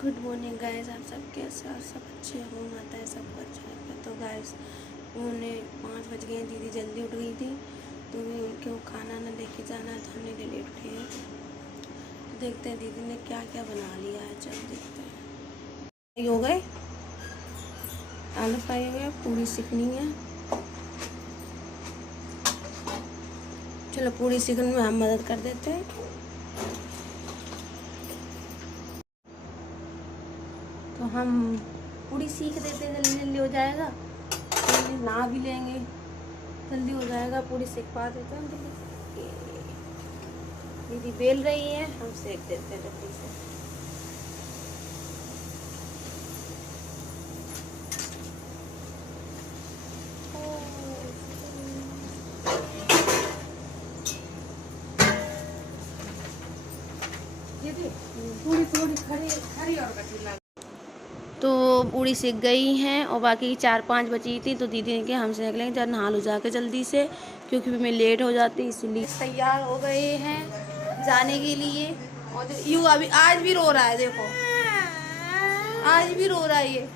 Good morning guys, आप सब कैसे और सब अच्छे हो, माता है सबको अच्छा लगता है। तो गाइस उन्होंने 5 बज गए, दीदी जल्दी उठ गई थी तो उनके वो खाना ना लेके जाना है तो हमने लेट उठे हैं। तो देखते हैं दीदी ने क्या क्या बना लिया है, चल देखते हैं। हो गए आलू फ्राई हो गया, पूरी सीखनी है। चलो पूरी सीखने में हम मदद कर देते हैं। तो हम पूरी सीख देते हैं, जल्दी जल्दी हो जाएगा। जल्दी ना भी लेंगे जल्दी हो जाएगा, पूरी सिखवा देते हैं दीदी। दीदी बेल रही है, हम सेक देते हैं जल्दी से। पूरी थोड़ी खरी और कटी तो पूरी सीख गई हैं और बाकी 4-5 बची थी। तो दीदी ने कहा हमसे निकलेंगे जब नहा लो जाके जल्दी से, क्योंकि मैं लेट हो जाती इसलिए। तैयार हो गए हैं जाने के लिए। और यू अभी आज भी रो रहा है, देखो आज भी रो रहा है ये।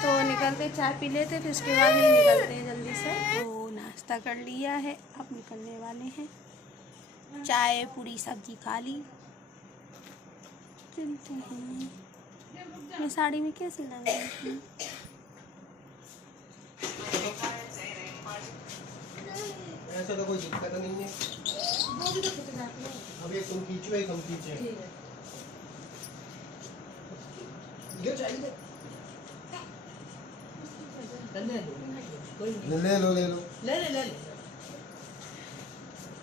तो निकलते चाय पी लेते, फिर उसके बाद ही निकलते हैं जल्दी से। तो नाश्ता कर लिया है, अब निकलने वाले हैं। चाय पूरी सब्जी खा ली, चलते हैं। मैं साड़ी में कैसी लग रही हूँ? ऐसा तो कोई दिक्कत नहीं है। अब ये तुम खींचो, हम खींचे। ये चाहिए। ले लो।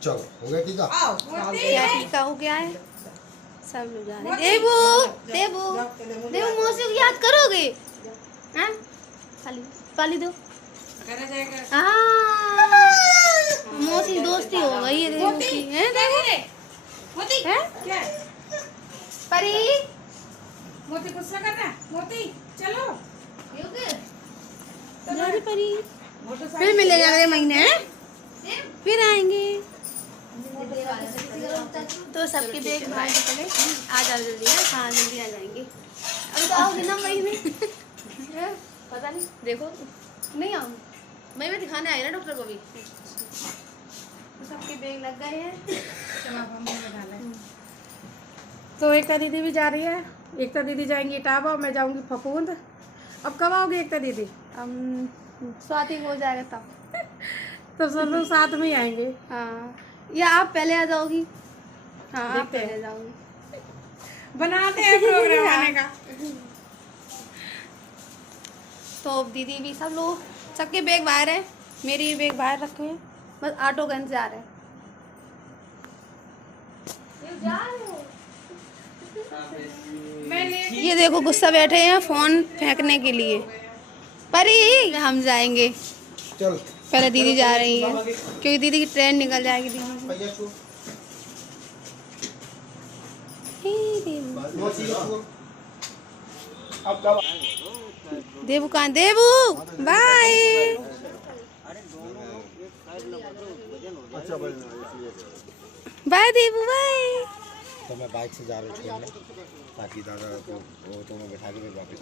चलो हो गया टीका। क्या टीका हो गया है? सब लोग जा रहे हैं। देबू मौसी को याद करोगे? हैं? पाली दो। मौसी दोस्ती हो गई है देबू की, हैं देबू? हैं? क्या? परी? मोती गुस्सा कर रहा है? मोती चलो। जा परी। फिर मिलेगा अगले महीने, फिर आएंगे। तो सबके बैग बाहर निकले, आ जाओ जल्दी है। हाँ जल्दी आ जाएंगे। अब तो आओगे ना मई में? पता नहीं, देखो नहीं आऊँ मई में, दिखाने आए ना डॉक्टर को भी। तो सबके बैग लग गए हैं। तो एकता दीदी भी जा रही है। एकता दीदी जाएंगी इटावा और मैं जाऊंगी फफूंद। अब कब आओगी एकता दीदी? स्वाति हो जाएगा तब। तो सब लोग साथ में ही आएंगे। हाँ, या आप पहले आ जाओगी? हाँ आप पहले जाओगी। बनाते हैं प्रोग्राम आने का। तो दीदी भी सब लोग, सबके बैग बाहर है, मेरी भी बैग बाहर रखे हैं, बस ऑटो का इंतजार है। ये देखो गुस्सा बैठे हैं फोन फेंकने के लिए। परी हम जाएंगे, चल पहले दीदी जा रही है क्योंकि दीदी की ट्रेन निकल जाएगी। देबू कहाँ? देबू बाय बाय देबू बाय। तो मैं बाइक से जा रहा हूँ छोड़ने, ताकि दादा को वो तो मैं बैठा के वापस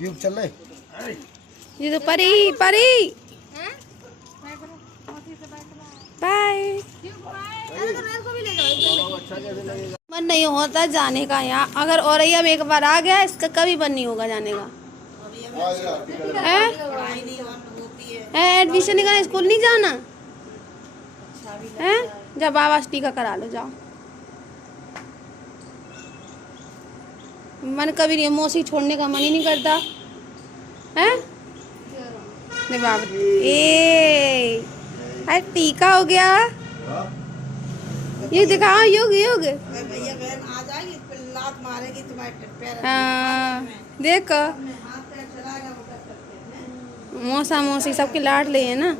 यूं चल रहे। ये तो परी परी बाय। मन नहीं होता जाने का यहाँ, अगर औरैया में एक बार आ गया इसका कभी मन नहीं होगा जाने का। एडमिशन नहीं करना, स्कूल नहीं जाना है? जब बाबा टीका करा लो जाओ। मन कभी नहीं, मौसी छोड़ने का मन ही नहीं करता है। नहीं बाबा ए अरे टीका हो गया, ये दिखाओ योग योग। भैया बहन आ जाएगी, फिर लात मारेगी तुम्हारे पैर। हाँ देखो मौसा मौसी सबके लाड ले है ना।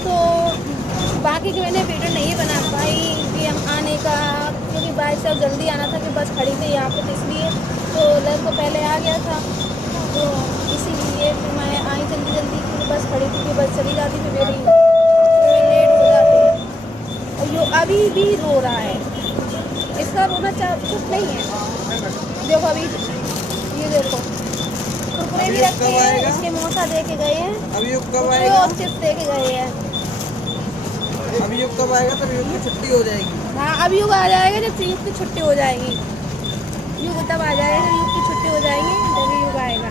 तो बाकी की मैंने वीडियो नहीं बना पाई कि हम आने का, क्योंकि बाइक से जल्दी आना था कि बस खड़ी थी यहाँ पे, तो इसलिए तो लड़का को पहले आ गया था, तो इसीलिए फिर मैं आई जल्दी जल्दी, क्योंकि बस खड़ी थी कि बस चली जाती फिर मेरी लेट हो जाती। अभी भी रो रहा है। इसका रोना चुप नहीं है। देखो अभी ये देखो कुरकुरे भी रखे हैं, इसके मौसा दे के गए हैं। अभी युग कब कुरकुरे आएगा? और चिप्स दे के गए हैं। अभी युग कब आएगा? तब युग की छुट्टी हो जाएगी। हाँ अब युग आ जाएगा जब युग की छुट्टी हो जाएगी। युग तब आ जाएगा जब युग की छुट्टी हो जाएगी, तभी युग आएगा।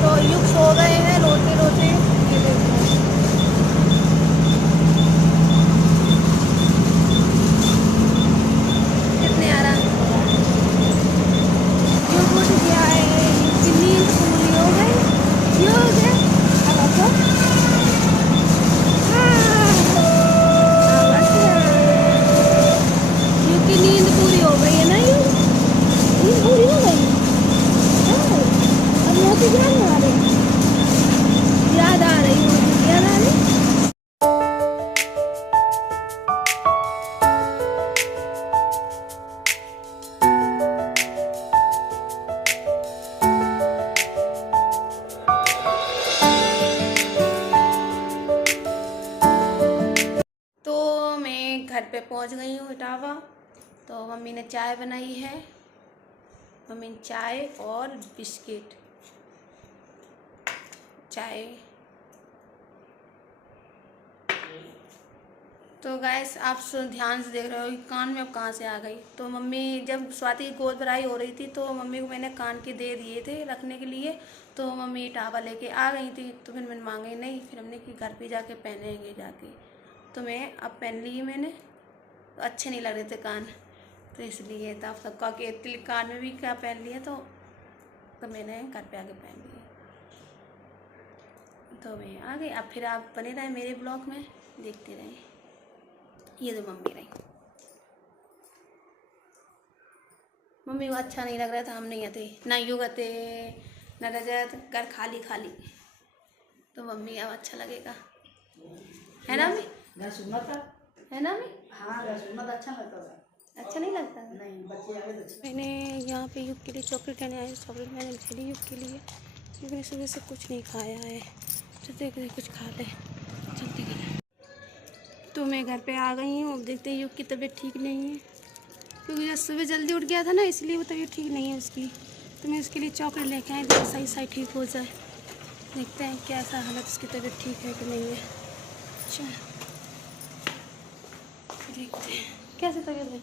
तो युग सो गए हैं रोते रोते। कितने आराम से युग उठ गया है, युग की नींद पूरी हो गई। युग अब आपको युग की नींद पूरी हो गई है ना। युग नींद पूरी हो गई। अब मोती याद आ रही, याद आ रही, याद आ रही। तो मैं घर पे पहुंच गई हूँ इटावा। तो मम्मी ने चाय बनाई है। मम्मी ने चाय और बिस्किट। चाय तो गैस आप ध्यान से देख रहे हो कि कान में अब कहाँ से आ गई। तो मम्मी जब स्वाति की गोद भराई हो रही थी तो मम्मी को मैंने कान के दे दिए थे रखने के लिए। तो मम्मी टावा लेके आ गई थी। तो फिर मैंने मांगे नहीं, फिर हमने कि घर पे जाके पहनेंगे जाके। तो मैं अब पहन ली मैंने। तो अच्छे नहीं लग रहे थे कान, तो इसलिए तो आप सबका के कान में भी क्या पहन लिया। तो मैंने घर पे आके पहन लिए। तो मैं आ गई। अब फिर आप बने रहे मेरे ब्लॉग में, देखते रहें। ये तो मम्मी रही। मम्मी को अच्छा नहीं लग रहा था, हम नहीं आते ना युग आते ना रजत, घर खाली खाली। तो मम्मी अब अच्छा लगेगा, है ना मम्मी? है ना मम्मी? हाँ अच्छा लगता था। अच्छा नहीं लगता? नहीं बच्चे आगे तो मैंने यहाँ पे युग के लिए चॉकलेट लेने आई। चॉकलेट मैंने ले ली युग के लिए, क्योंकि सुबह से कुछ नहीं खाया है। तो देखते कुछ खा ले, जल्दी कर। तो मैं घर पे आ गई हूँ। अब देखते हैं युग की तबीयत ठीक नहीं है, क्योंकि जब सुबह जल्दी उठ गया था ना, इसलिए वो तबीयत ठीक नहीं है उसकी। तो मैं उसके लिए चॉकलेट लेके आई, तो सही सही ठीक हो जाए। देखते हैं कैसा हालत, उसकी तबीयत ठीक है कि नहीं है। अच्छा देखते हैं कैसे तबीयत है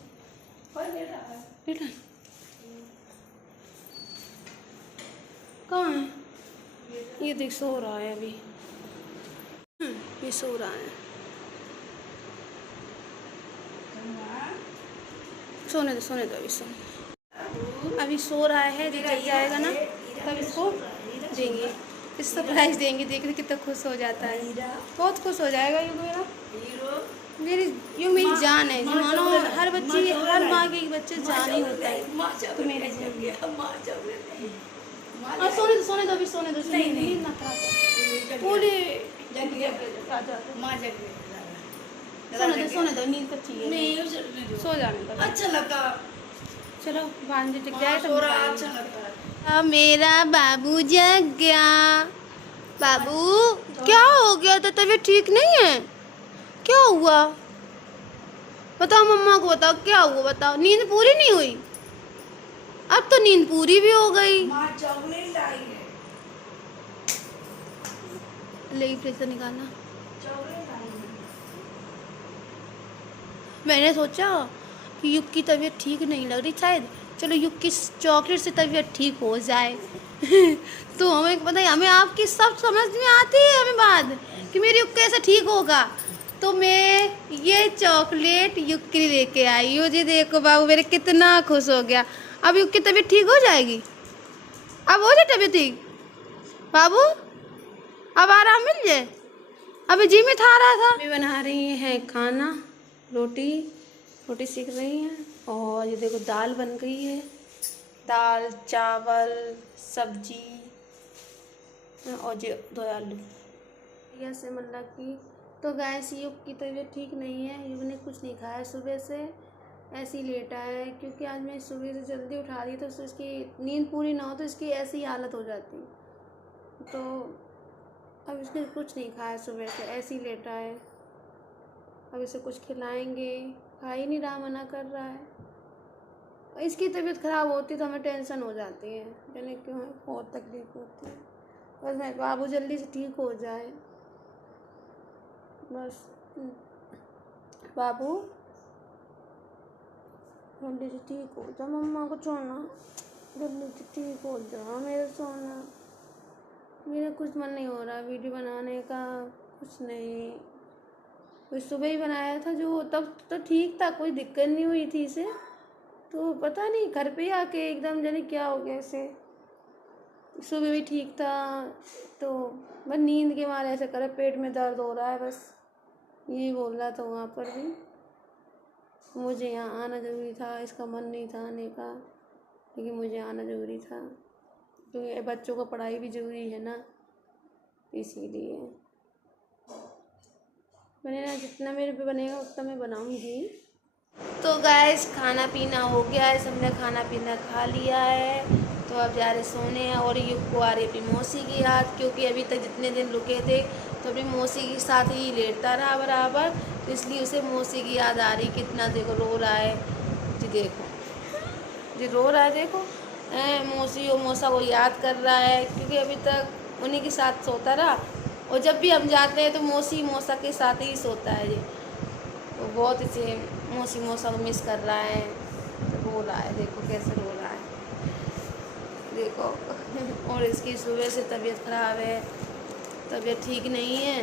बेटा। कहाँ है? ये देख सो रहा है अभी। ये सो रहा है। सोने दो अभी सो रहा है। जब जग जाएगा ना तब इसको देंगे, इस सरप्राइज देंगे। देखने कितना खुश हो जाता है, बहुत खुश हो जाएगा युग मेरा। युग मेरी जान है जी। मानो हर बच्ची, हर माँ के बच्चे जान ही होता है। तो मेरे सोने दो अभी, सोने दो। नींद ना खराब पूरी सोने दो, नींद तो चाहिए। सो जाने दो। अच्छा लगता। चलो बांध टिक जाए तो अच्छा लगता। मेरा बाबू जग गया। बाबू क्या हो गया? तो तबीयत ठीक नहीं है? क्या हुआ बताओ, मम्मा को बताओ क्या हुआ। बताओ, नींद पूरी नहीं हुई? अब तो नींद पूरी भी हो गई। माँ चॉकलेट लाई है। ले प्रेशर निकालना। चॉकलेट लाई है। मैंने सोचा कि युग की तबीयत ठीक नहीं लग रही, शायद चलो युग की चॉकलेट से तबीयत ठीक हो जाए। तो हमें पता है, हमें आपकी सब समझ में आती है हमें बात कि मेरी युग कैसे ठीक होगा। तो मैं ये चॉकलेट युग के लिए लेके आई हूँ जी। देखो बाबू मेरे कितना खुश हो गया। अब युग की तबीयत ठीक हो जाएगी। अब हो जाए तबीयत ठीक बाबू, अब आराम मिल जाए। अभी जी में था रहा था। अभी बना रही हैं खाना, रोटी सेक रही हैं। और ये देखो दाल बन गई है, दाल चावल सब्जी और ये 2 आलू। ऐसे मतलब कि तो गैस युग की तबीयत ठीक नहीं है। युग ने कुछ नहीं खाया सुबह से, ऐसे ही लेटा है। क्योंकि आज मैं सुबह से जल्दी उठा दी, तो इसकी नींद पूरी ना हो तो इसकी ऐसी हालत हो जाती। तो अब इसने कुछ नहीं खाया सुबह से, ऐसे ही लेटा है। अब इसे कुछ खिलाएंगे, खा ही नहीं रहा, मना कर रहा है। इसकी तबीयत ख़राब होती तो हमें टेंशन हो जाती है, जाने क्यों है, बहुत तकलीफ होती है। बस मैं बाबू जल्दी से ठीक हो जाए बस। बाबू जल्दी से ठीक हो जा, मम्मा को छोड़ना, जल्दी से ठीक हो जा मेरा सोना। मेरा कुछ मन नहीं हो रहा वीडियो बनाने का, कुछ नहीं। कोई सुबह ही बनाया था जो तब तो ठीक था, कोई दिक्कत नहीं हुई थी इसे, तो पता नहीं घर पे आके एकदम जाने क्या हो गया इसे। सुबह भी ठीक था, तो बस नींद के मारे ऐसे करे, पेट में दर्द हो रहा है बस, यही बोल रहा था वहाँ पर भी। मुझे यहाँ आना ज़रूरी था, इसका मन नहीं था आने का, लेकिन मुझे आना ज़रूरी था क्योंकि बच्चों को पढ़ाई भी ज़रूरी है ना, इसीलिए मैंने ना जितना मेरे पे बनेगा उतना मैं बनाऊँगी। तो गाइस खाना पीना हो गया है, सबने खाना पीना खा लिया है, तो अब जा रहे सोने हैं। और युग को आ रही अपनी मौसी की याद, क्योंकि अभी तक जितने दिन रुके थे तो अपनी मौसी के साथ ही लेटता रहा बराबर, तो इसलिए उसे मौसी की याद आ रही। कितना देखो रो रहा है जी, देखो जी रो रहा है, देखो मौसी और मौसा को याद कर रहा है, क्योंकि अभी तक उन्हीं के साथ सोता रहा, और जब भी हम जाते हैं तो मौसी मौसा के साथ ही सोता है जी। तो बहुत इसे मौसी मौसा को मिस कर रहा है, तो रो रहा है, देखो कैसे रो रहा है, देखो। और इसकी सुबह से तबीयत ख़राब है, तबीयत ठीक नहीं है,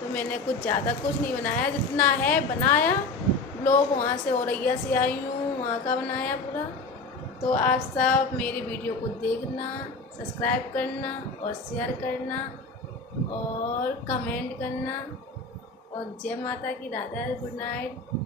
तो मैंने कुछ ज़्यादा कुछ नहीं बनाया, जितना है बनाया। लोग वहाँ से औरैया से आई हूँ, वहाँ का बनाया पूरा। तो आप सब मेरी वीडियो को देखना, सब्सक्राइब करना और शेयर करना और कमेंट करना, और जय माता की, राधा, गुड नाइट।